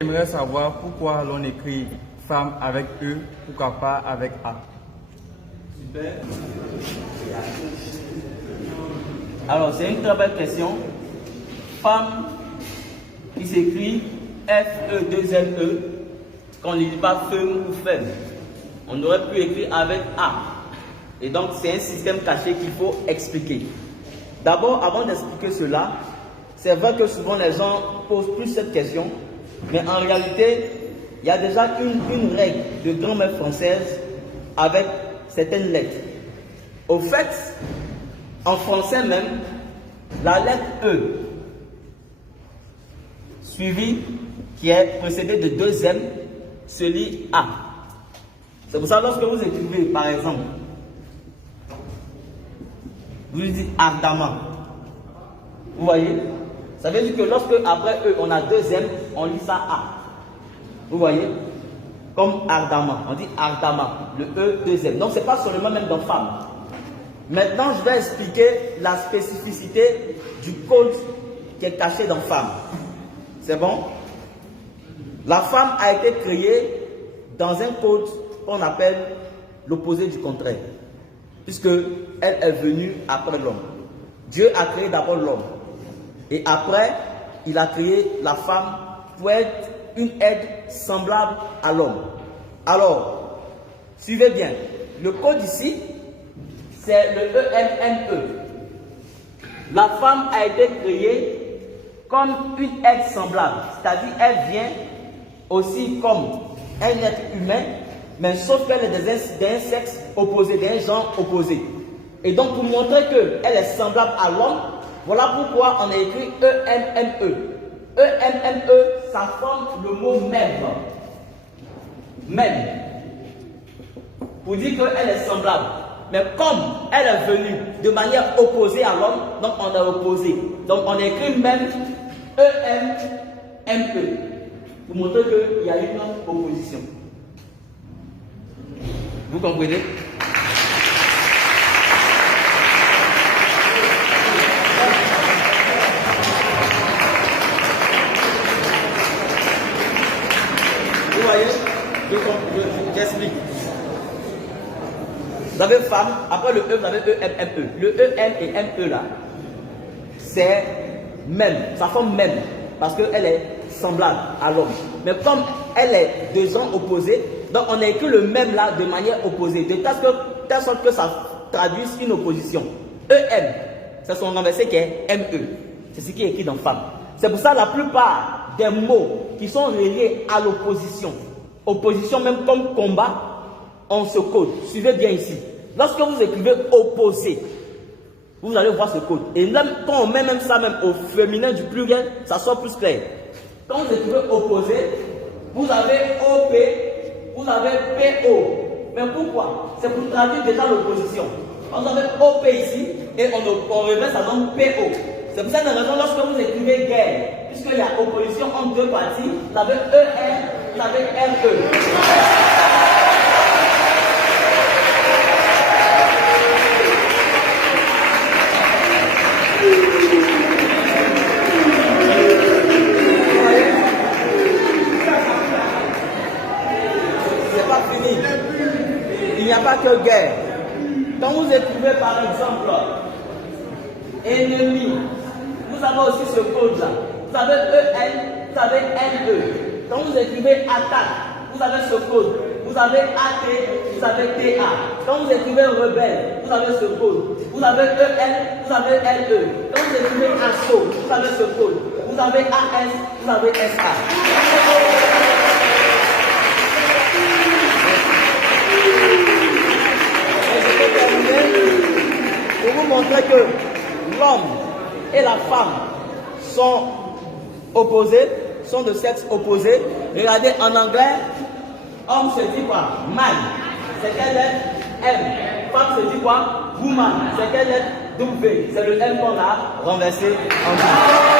J'aimerais savoir pourquoi l'on écrit femme avec E, pourquoi pas avec A. Super. Alors, c'est une très belle question. Femme qui s'écrit F-E-2-L-E, qu'on ne lit pas femme ou femme. On aurait pu écrire avec A. Et donc, c'est un système caché qu'il faut expliquer. D'abord, avant d'expliquer cela, c'est vrai que souvent les gens posent plus cette question, mais en réalité, il y a déjà une règle de grammaire française avec certaines lettres. Au fait, en français même, la lettre E, suivie, qui est précédée de deux M, se lit A. C'est pour ça que lorsque vous écrivez, par exemple, vous dites ardemment. Vous voyez? Ça veut dire que lorsque après E, on a deux M, on lit ça A. Vous voyez? Comme ardemment. On dit ardemment. Le E, deux M. Donc, ce n'est pas seulement même dans femme. Maintenant, je vais expliquer la spécificité du code qui est caché dans femme. C'est bon? La femme a été créée dans un code qu'on appelle l'opposé du contraire. Puisque elle est venue après l'homme. Dieu a créé d'abord l'homme. Et après, il a créé la femme pour être une aide semblable à l'homme. Alors, suivez bien. Le code ici, c'est le E-M-M-E. La femme a été créée comme une aide semblable. C'est-à-dire, elle vient aussi comme un être humain, mais sauf qu'elle est d'un sexe opposé, d'un genre opposé. Et donc, pour montrer qu'elle est semblable à l'homme, voilà pourquoi on a écrit E-M-M-E. E-M-M-E, ça forme le mot même. Même. Pour dire qu'elle est semblable. Mais comme elle est venue de manière opposée à l'homme, donc on a opposé. Donc on a écrit même E-M-M-E. Pour montrer qu'il y a une opposition. Vous comprenez? Vous voyez? J'explique. Vous avez femme, après le E, vous avez E-M-M-E. Le E-M et M-E là, c'est même, ça forme même, parce qu'elle est semblable à l'homme. Mais comme elle est de genre opposés, donc on a écrit le même là de manière opposée, de telle sorte que ça traduise une opposition. E-M, c'est son renversé qui est M-E. C'est ce qui est écrit dans femme. C'est pour ça que la plupart des mots qui sont reliés à l'opposition, opposition même comme combat, on se code. Suivez bien ici. Lorsque vous écrivez opposé, vous allez voir ce code. Et même quand on met même ça même au féminin du pluriel, ça sort plus clair. Quand vous écrivez opposé, vous avez OP, vous avez PO. Mais pourquoi? C'est pour traduire déjà l'opposition. Vous avez OP ici et on remet ça dans PO. C'est pour ça que lorsque vous écrivez guerre, puisqu'il y a opposition entre deux parties, vous avez ER, vous avez RE. C'est pas fini. Il n'y a pas que guerre. Quand vous écrivez par exemple ennemi, vous avez aussi ce code là. Vous avez EN, vous avez NE. Quand vous écrivez attaque, vous avez ce code. Vous avez AT, vous avez TA. Quand vous écrivez rebelle, vous avez ce code. Vous avez EN, vous avez LE. Quand vous écrivez assaut, vous avez ce code. Vous avez AS, vous avez SA. Et je peux terminer pour vous montrer que l'homme et la femme sont opposés, sont de sexe opposé. Regardez, en anglais, homme se dit quoi? Man. C'est quelle lettre? M. Femme se dit quoi? Woman. C'est quelle lettre? W. C'est le M qu'on a renversé en bas.